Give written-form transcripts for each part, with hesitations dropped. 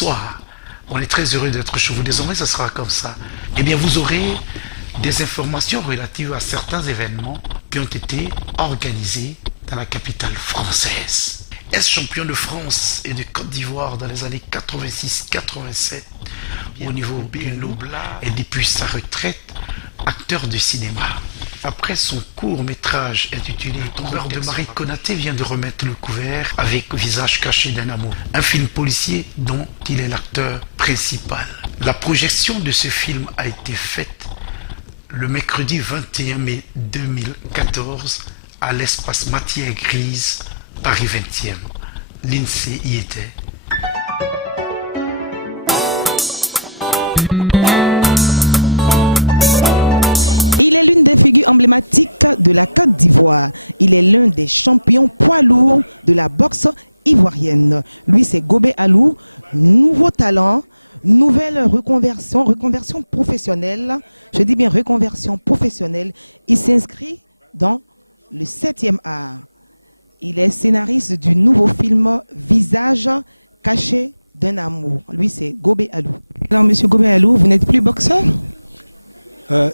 bonsoir. On est très heureux d'être chez vous. Désormais, ça sera comme ça. Eh bien, vous aurez des informations relatives à certains événements qui ont été organisés dans la capitale française. Ex-champion de France et de Côte d'Ivoire dans les années 86-87 au niveau Bruno et depuis sa retraite, acteur de cinéma. Après son court-métrage intitulé Tombeur de Marie, Konaté vient de remettre le couvert avec Visage caché d'un amour, un film policier dont il est l'acteur principal. La projection de ce film a été faite le mercredi 21 mai 2014 à l'espace Matière Grise, Paris 20e. L'INSEE y était. Il est l'une des figures emblématiques de la Côte d'Ivoire. Il est l'un des champions poids lourds de la boxe ivoirienne. Lui, c'est Gobé Alou, nouveau talent, nouvelle reconversion professionnelle. Je dis bien reconversion professionnelle. Il s'inscrit dans le 7e art. Il est scénariste du nouveau film Visage caché d'un amour. Lui, c'est Gobé Alou. Alors, monsieur Gobé Alou, vous n'êtes plus boxeur?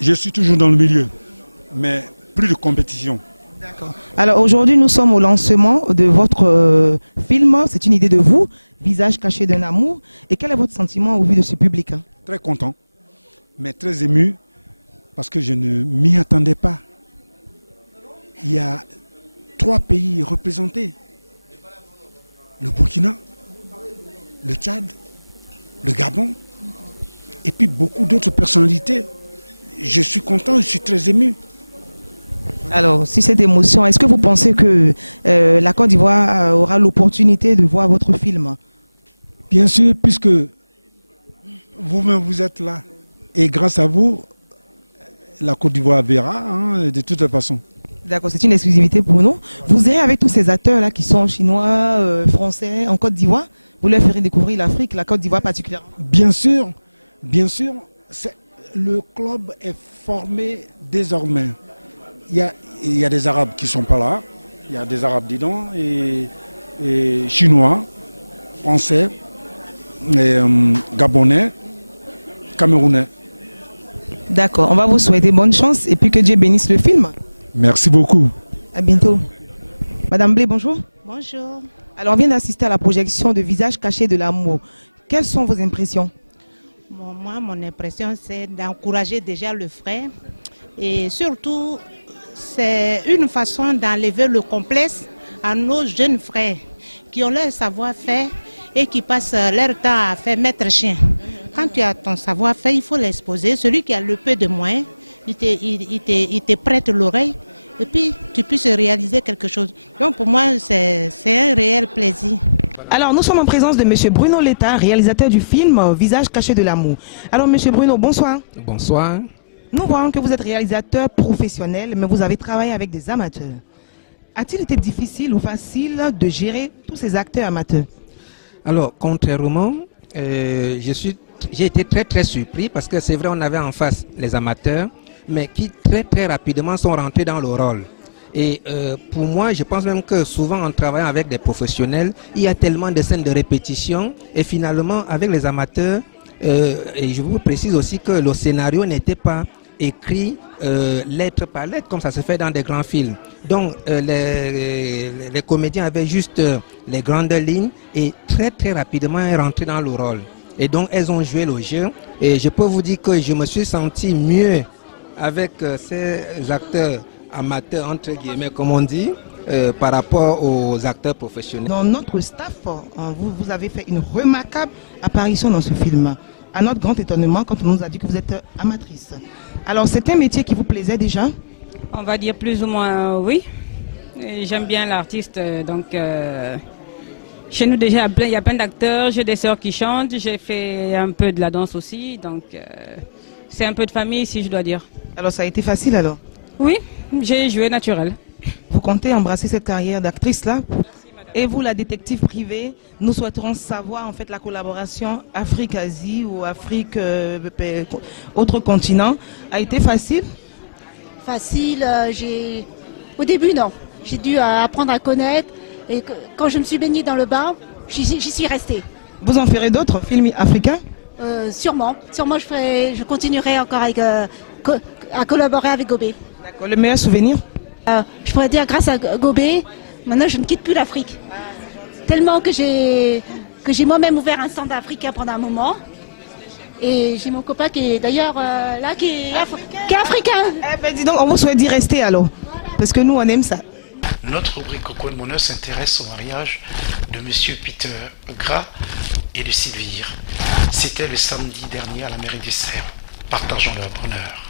Je suis toujours dans le milieu, mais plus de compétition. D'accord. Alors aujourd'hui, nous sommes au lancement de votre film. C'est une idée de vous, Visage caché d'un amour. Et quel est votre sentiment au vu de ce public? Très content, mais très ému, parce que je ne m'y attendais pas. Il y a 3 pays représentés. Le Burkina, le Tchad, le Gabon, et puis beaucoup d'autres personnalités. Je suis content, je suis très ému. Alors, si cette émotion, est-ce que vous pensez que la Côte d'Ivoire aura l'opportunité de voir votre film? Bien sûr, puisque vous-même vous êtes là. Et grâce à vous, la Côte d'Ivoire verra, de toute façon. D'accord, c'est une exclusivité pour nous. Vous irez avec tous ces acteurs-là qui sont chinois, français, en Côte d'Ivoire. Vous leur ferez découvrir l'Afrique, la Côte d'Ivoire particulièrement. Bien sûr. Le club est formé désormais. Il y a des Arabes qui ne sont pas là. Il y a des Arabes, disons, et Chinois, Français, Gabonais, Camerounais. D'accord, on va vous souhaiter bonne chance et puis que Dieu bénisse le film. Merci beaucoup. À bientôt. Madame Blé, bonjour. Bonjour. Alors, on vient d'assister à la projection de Visage caché de l'amour. Quelles sont vos impressions? Bon, moi, mon impression, c'est d'encourager déjà le frère. Et surtout, c'est une façon d'enlever le complexe à nos jeunes frères qui ont leur savoir-faire et qui passent leur temps à faire maître chien. Quand tu as ton savoir-faire, il faut l'exposer. Celui qui a le peu de moyens, il te prête l'oreille et puis tu puisses réaliser quelque chose. Donc pour moi, c'est un réel plaisir. Alors, nous sommes en présence de monsieur Bruno Letta, réalisateur du film Visage caché de l'amour. Alors, monsieur Bruno, bonsoir. Bonsoir. Nous voyons que vous êtes réalisateur professionnel, mais vous avez travaillé avec des amateurs. A-t-il été difficile ou facile de gérer tous ces acteurs amateurs? Alors, contrairement, j'ai été très surpris parce que c'est vrai, on avait en face les amateurs, mais qui très rapidement sont rentrés dans le rôle. Et pour moi, je pense même que souvent en travaillant avec des professionnels, il y a tellement de scènes de répétition et finalement avec les amateurs, et je vous précise aussi que le scénario n'était pas écrit lettre par lettre comme ça se fait dans des grands films. Donc les comédiens avaient juste les grandes lignes et très rapidement rentré dans le rôle. Et donc elles ont joué le jeu et je peux vous dire que je me suis senti mieux avec ces acteurs amateurs entre guillemets comme on dit par rapport aux acteurs professionnels. Dans notre staff, vous avez fait une remarquable apparition dans ce film. À notre grand étonnement quand on nous a dit que vous êtes amatrice. Alors c'est un métier qui vous plaisait déjà? On va dire plus ou moins oui. J'aime bien l'artiste, donc chez nous déjà il y a plein d'acteurs, j'ai des sœurs qui chantent, j'ai fait un peu de la danse aussi, donc c'est un peu de famille si je dois dire. Alors ça a été facile alors? Oui, j'ai joué naturel. Vous comptez embrasser cette carrière d'actrice là? Et vous, la détective privée, nous souhaiterons savoir en fait la collaboration Afrique-Asie ou Afrique autre continent a été facile? Facile, au début non. J'ai dû apprendre à connaître et quand je me suis baignée dans le bain, j'y suis restée. Vous en ferez d'autres films africains? Sûrement. Sûrement, je continuerai encore avec, à collaborer avec Gobé. D'accord. Le meilleur souvenir? Je pourrais dire, grâce à Gobé, maintenant je ne quitte plus l'Afrique. Tellement que j'ai moi-même ouvert un stand africain pendant un moment. Et j'ai mon copain qui est d'ailleurs là, qui est africain. Eh ben dis donc, on vous souhaite d'y rester alors. Parce que nous, on aime ça. Notre rubrique Coco de Bonheur s'intéresse au mariage de Monsieur Peter Gras et de Sylvire. C'était le samedi dernier à la mairie des Serres. Partageons leur bonheur.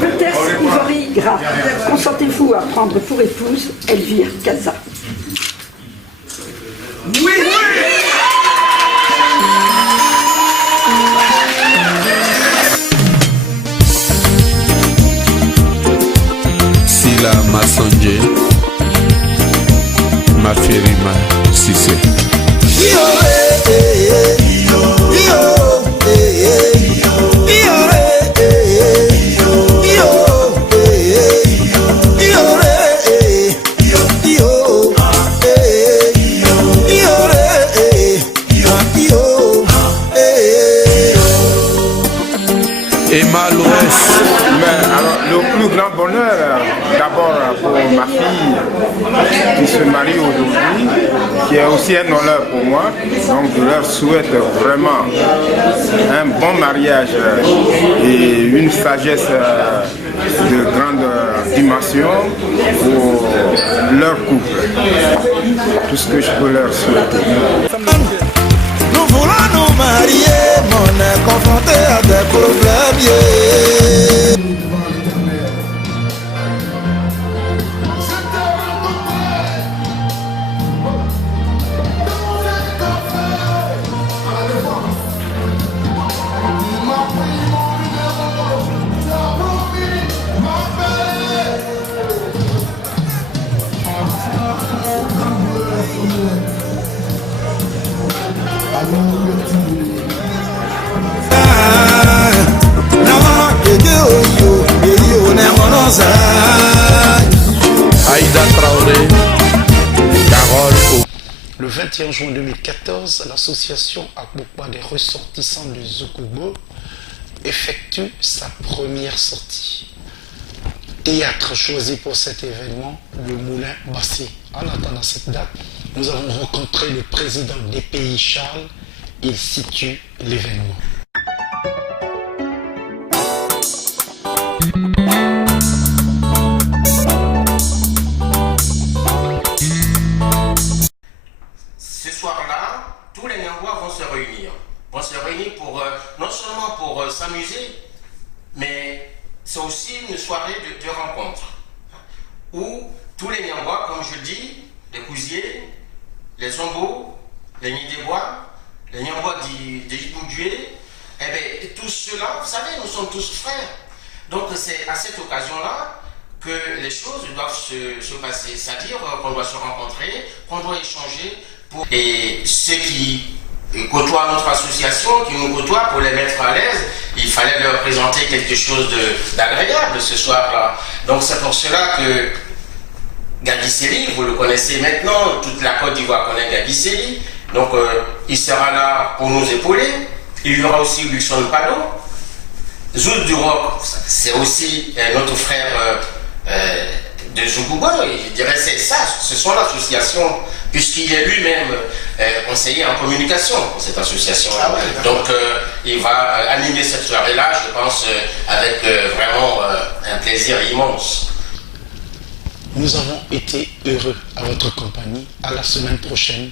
Peters Ivory Gras, consentez-vous à prendre pour épouse Elvire Casa? Oui, Sila Massonje, Mafirima Sissé. Le plus grand bonheur, d'abord pour ma fille qui se marie aujourd'hui, qui est aussi un honneur pour moi. Donc je leur souhaite vraiment un bon mariage et une sagesse de grande dimension pour leur couple. Tout ce que je peux leur souhaiter. Nous voulons nous marier, mais on est confronté à des problèmes. Le 21 juin 2014, l'association Akbokpa des ressortissants de Zoukoubo effectue sa première sortie. Théâtre choisi pour cet événement, le Moulin Bassé. En attendant cette date, nous avons rencontré le président des Pays Charles. Il situe l'événement. Ce soir-là, tous les Nyangwa vont se réunir. Pour, non seulement pour s'amuser, mais c'est aussi une soirée de rencontre. Où tous les Nyangwa, comme je dis, les Kouziers, les Zombo, les Nidébois, les Nyangwa d'Iboudué, eh bien, tout cela, vous savez, nous sommes tous frères. Donc c'est à cette occasion-là que les choses doivent se passer. C'est-à-dire qu'on doit se rencontrer, qu'on doit échanger. Et ceux qui côtoient notre association, qui nous côtoient pour les mettre à l'aise, il fallait leur présenter quelque chose d'agréable ce soir-là. Donc c'est pour cela que Gabi Seli, vous le connaissez maintenant, toute la Côte d'Ivoire connaît Gabi Seli. Donc il sera là pour nous épauler. Il y aura aussi Luxon Pado. Zoul du Roc, c'est aussi notre frère de Zougouba. Je dirais c'est ça, ce sont l'association, puisqu'il est lui-même conseiller en communication pour cette association-là. Donc il va animer cette soirée-là, je pense, avec vraiment un plaisir immense. Nous avons été heureux à votre compagnie. À la semaine prochaine